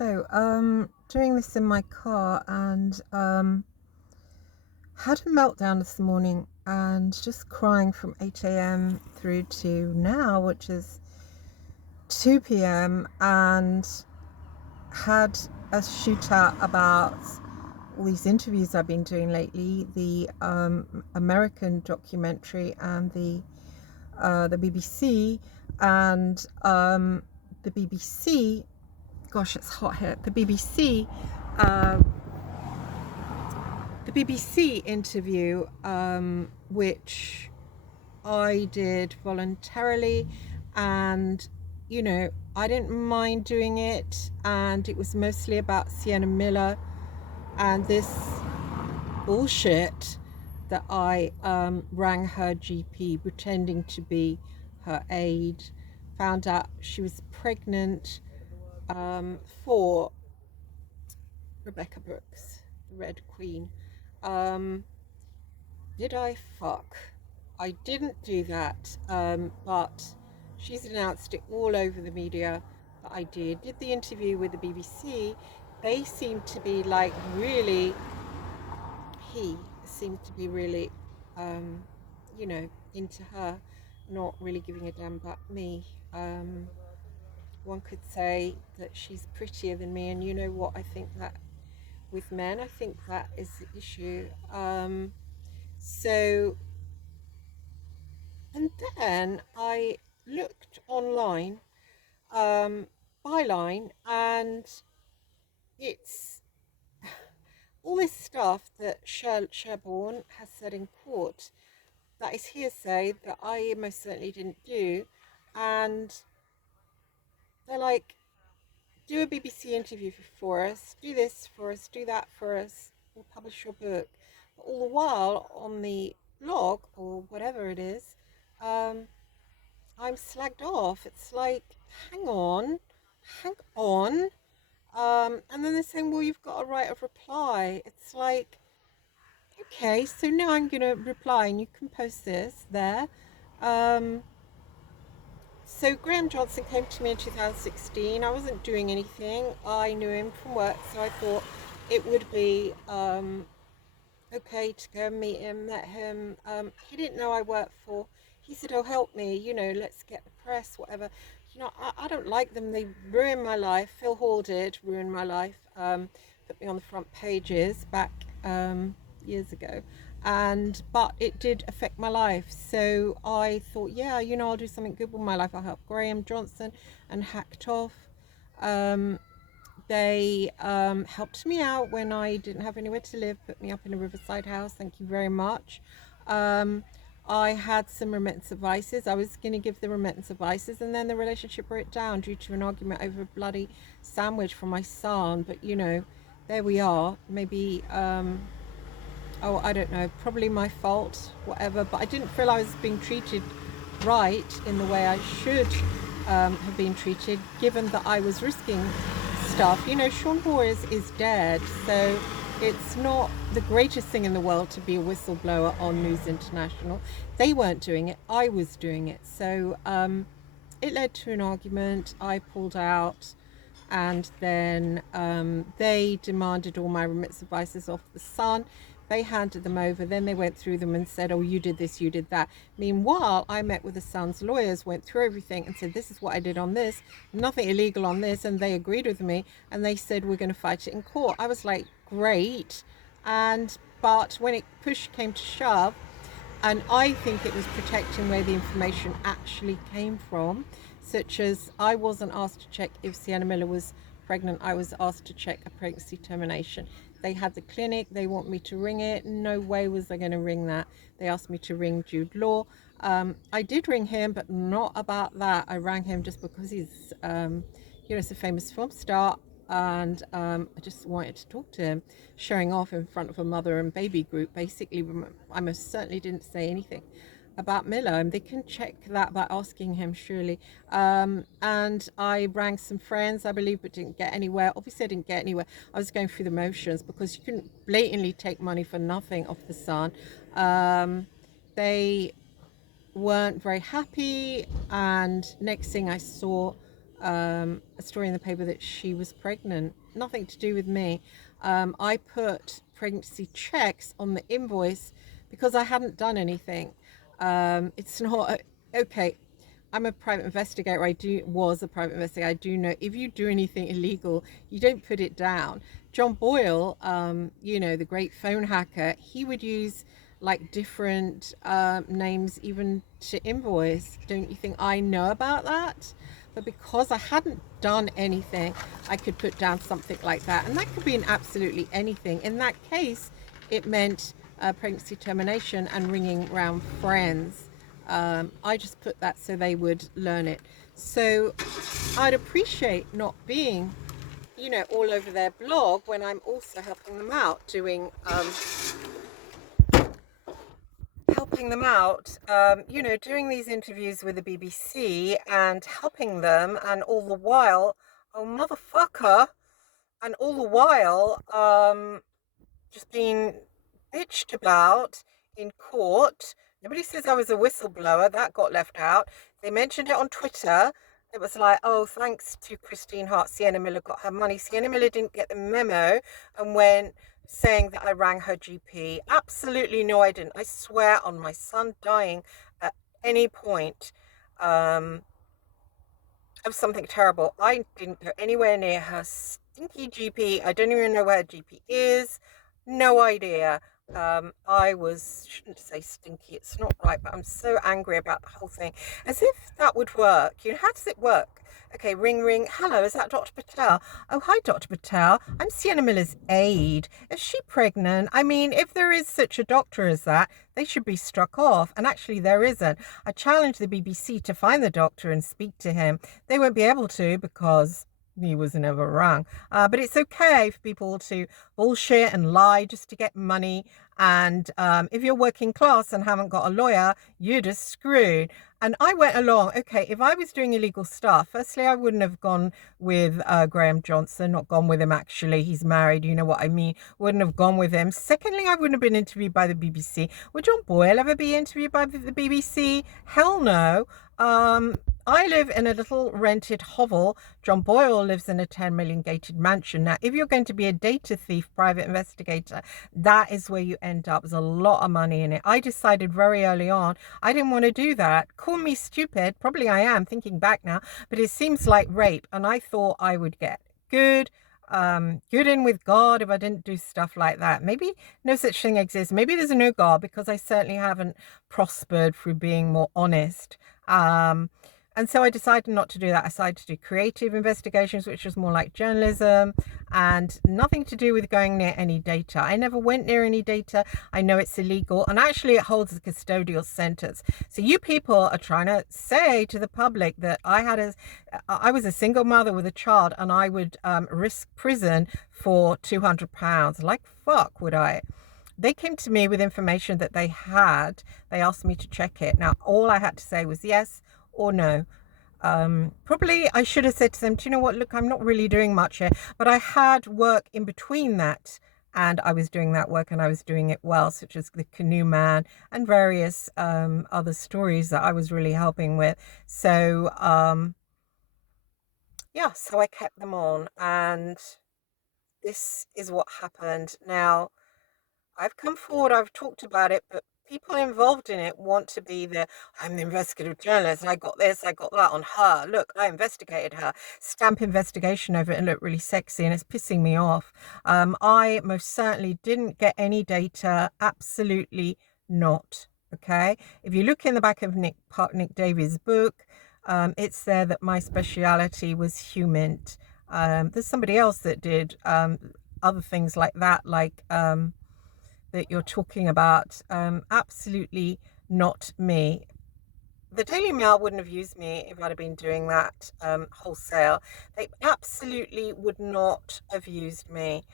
Doing this in my car and had a meltdown this morning and just crying from 8 a.m. through to now, which is 2 p.m. and had a shootout about all these interviews I've been doing lately, the American documentary and the BBC, and the BBC. Gosh, it's hot here. Uh, the BBC interview, which I did voluntarily, and I didn't mind doing it, and it was mostly about Sienna Miller and this bullshit that I rang her GP pretending to be her aide, found out she was pregnant for Rebecca Brooks, the Red Queen. Did I fuck? I didn't do that, but she's announced it all over the media that I did. Did the interview with the BBC. They seemed to be like really, he seemed to be really, into her, not really giving a damn about me. One could say that she's prettier than me, and you know what? I think that with men, I think that is the issue. So, and then I looked online, byline, and it's all this stuff that Sherborne has said in court that is hearsay that I most certainly didn't do. And they're like, do a BBC interview for us, do this for us, do that for us, we'll publish your book. But all the while on the blog or whatever it is, I'm slagged off. It's like, hang on. And then they're saying, well, you've got a right of reply. It's like, okay, so now I'm going to reply and you can post this there. So Graham Johnson came to me in 2016. I wasn't doing anything. I knew him from work, so I thought it would be okay to go and meet him, met him. He didn't know I worked for. He said, oh, help me, let's get the press, whatever. I don't like them. They ruined my life. Phil Hall did ruin my life. Put me on the front pages back years ago. But it did affect my life. So I thought, yeah, I'll do something good with my life. I'll help Graham Johnson and Hacked Off. They helped me out when I didn't have anywhere to live, put me up in a riverside house. Thank you very much. I had some remittance advices. I was going to give the remittance advices, and then the relationship broke down due to an argument over a bloody sandwich from my son. But there we are. Maybe I don't know, probably my fault, whatever. But I didn't feel I was being treated right in the way I should have been treated, given that I was risking stuff. Sean Moore is dead, so it's not the greatest thing in the world to be a whistleblower on News International. They weren't doing it, I was doing it. So it led to an argument. I pulled out, and then they demanded all my remittance advices off the Sun. They handed them over, then they went through them and said, oh, you did this, you did that. Meanwhile, I met with the Sun's lawyers, went through everything and said, this is what I did on this, nothing illegal on this, and they agreed with me, and they said, we're going to fight it in court. I was like, great. But when it push came to shove, and I think it was protecting where the information actually came from, such as I wasn't asked to check if Sienna Miller was pregnant, I was asked to check a pregnancy termination. They had the clinic, they want me to ring it. No way was I going to ring that. They asked me to ring Jude Law. I did ring him, but not about that. I rang him just because he's, he's a famous film star, and I just wanted to talk to him, showing off in front of a mother and baby group. Basically, I most certainly didn't say anything about Miller, and they can check that by asking him, surely. And I rang some friends, I believe, but didn't get anywhere. Obviously I didn't get anywhere. I was going through the motions because you couldn't blatantly take money for nothing off the Sun. They weren't very happy, and next thing I saw, a story in the paper that she was pregnant. Nothing to do with me. I put pregnancy checks on the invoice because I hadn't done anything. It's not okay. I'm a private investigator. Was a private investigator. I do know if you do anything illegal, you don't put it down. John Boyle, the great phone hacker, he would use like different names even to invoice. Don't you think I know about that? But because I hadn't done anything, I could put down something like that. And that could be in absolutely anything. In that case, it meant pregnancy termination and ringing round friends. I just put that so they would learn it. So I'd appreciate not being, all over their blog when I'm also helping them out doing these interviews with the BBC and helping them, and all the while, oh motherfucker, and all the while, just being bitched about in court. Nobody says I was a whistleblower. That got left out. They mentioned it on Twitter. It was like, oh, thanks to Christine Hart, Sienna Miller got her money. Sienna Miller didn't get the memo and went saying that I rang her GP. Absolutely no, I didn't. I swear on my son dying at any point of something terrible. I didn't go anywhere near her stinky GP. I don't even know where her GP is. No idea. Shouldn't say stinky, it's not right, but I'm so angry about the whole thing. As if that would work. How does it work? Okay, ring, ring. Hello, is that Dr. Patel? Oh, hi, Dr. Patel. I'm Sienna Miller's aide. Is she pregnant? I mean, if there is such a doctor as that, they should be struck off. And actually, there isn't. I challenged the BBC to find the doctor and speak to him. They won't be able to because he was never rung. But it's okay for people to bullshit and lie just to get money. And if you're working class and haven't got a lawyer, you're just screwed. And I went along, okay, if I was doing illegal stuff, firstly, I wouldn't have gone with Graham Johnson, not gone with him actually. He's married, you know what I mean. Wouldn't have gone with him. Secondly, I wouldn't have been interviewed by the BBC. Would John Boyle ever be interviewed by the BBC? Hell no. I live in a little rented hovel. John Boyle lives in a 10 million gated mansion. Now, if you're going to be a data thief, private investigator, that is where you end up. There's a lot of money in it. I decided very early on, I didn't want to do that. Call me stupid. Probably I am, thinking back now, but it seems like rape. And I thought I would get good in with God if I didn't do stuff like that. Maybe no such thing exists. Maybe there's no God because I certainly haven't prospered through being more honest. And so I decided not to do that. I decided to do creative investigations, which was more like journalism and nothing to do with going near any data. I never went near any data. I know it's illegal, and actually it holds a custodial sentence. So you people are trying to say to the public that I was a single mother with a child and I would risk prison for £200. Like fuck would I? They came to me with information that they had. They asked me to check it. Now, all I had to say was yes or no. Probably I should have said to them, do you know what, look, I'm not really doing much here, but I had work in between that, and I was doing that work and I was doing it well, such as the Canoe Man and various other stories that I was really helping with. So so I kept them on, and this is what happened. Now, I've come forward, I've talked about it, but people involved in it want to be I'm the investigative journalist, I got this, I got that on her. Look, I investigated her. Stamp investigation over it and look really sexy, and it's pissing me off. I most certainly didn't get any data, absolutely not. Okay? If you look in the back of Nick Davies' book, it's there that my speciality was human. There's somebody else that did other things like that, like that you're talking about. Absolutely not me. The Daily Mail wouldn't have used me if I'd have been doing that wholesale. They absolutely would not have used me.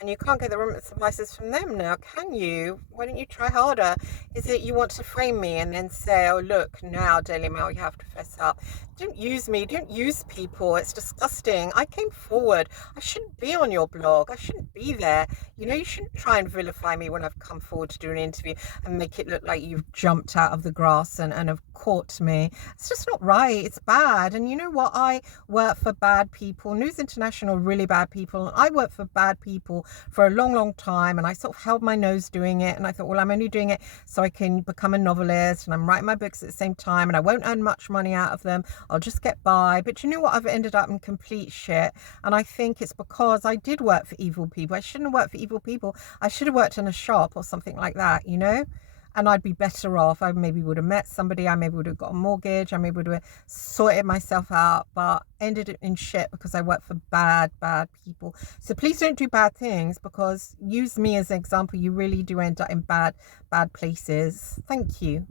And you can't get the remittance advices from them now, can you? Why don't you try harder? Is it you want to frame me and then say, oh, look, now, Daily Mail, you have to fess up? Don't use me. Don't use people. It's disgusting. I came forward. I shouldn't be on your blog. I shouldn't be there. You know, you shouldn't try and vilify me when I've come forward to do an interview and make it look like you've jumped out of the grass and have caught me. It's just not right. It's bad. And you know what? I work for bad people. News International, really bad people. And I work for bad people for a long, long time. And I sort of held my nose doing it. And I thought, well, I'm only doing it so I can become a novelist. And I'm writing my books at the same time. And I won't earn much money out of them. I'll just get by. But you know what? I've ended up in complete shit. And I think it's because I did work for evil people. I shouldn't have worked for evil people. I should have worked in a shop or something like that, you know? And I'd be better off. I maybe would have met somebody. I maybe would have got a mortgage. I maybe would have sorted myself out, but ended it in shit because I work for bad, bad people. So please don't do bad things, because use me as an example. You really do end up in bad, bad places. Thank you.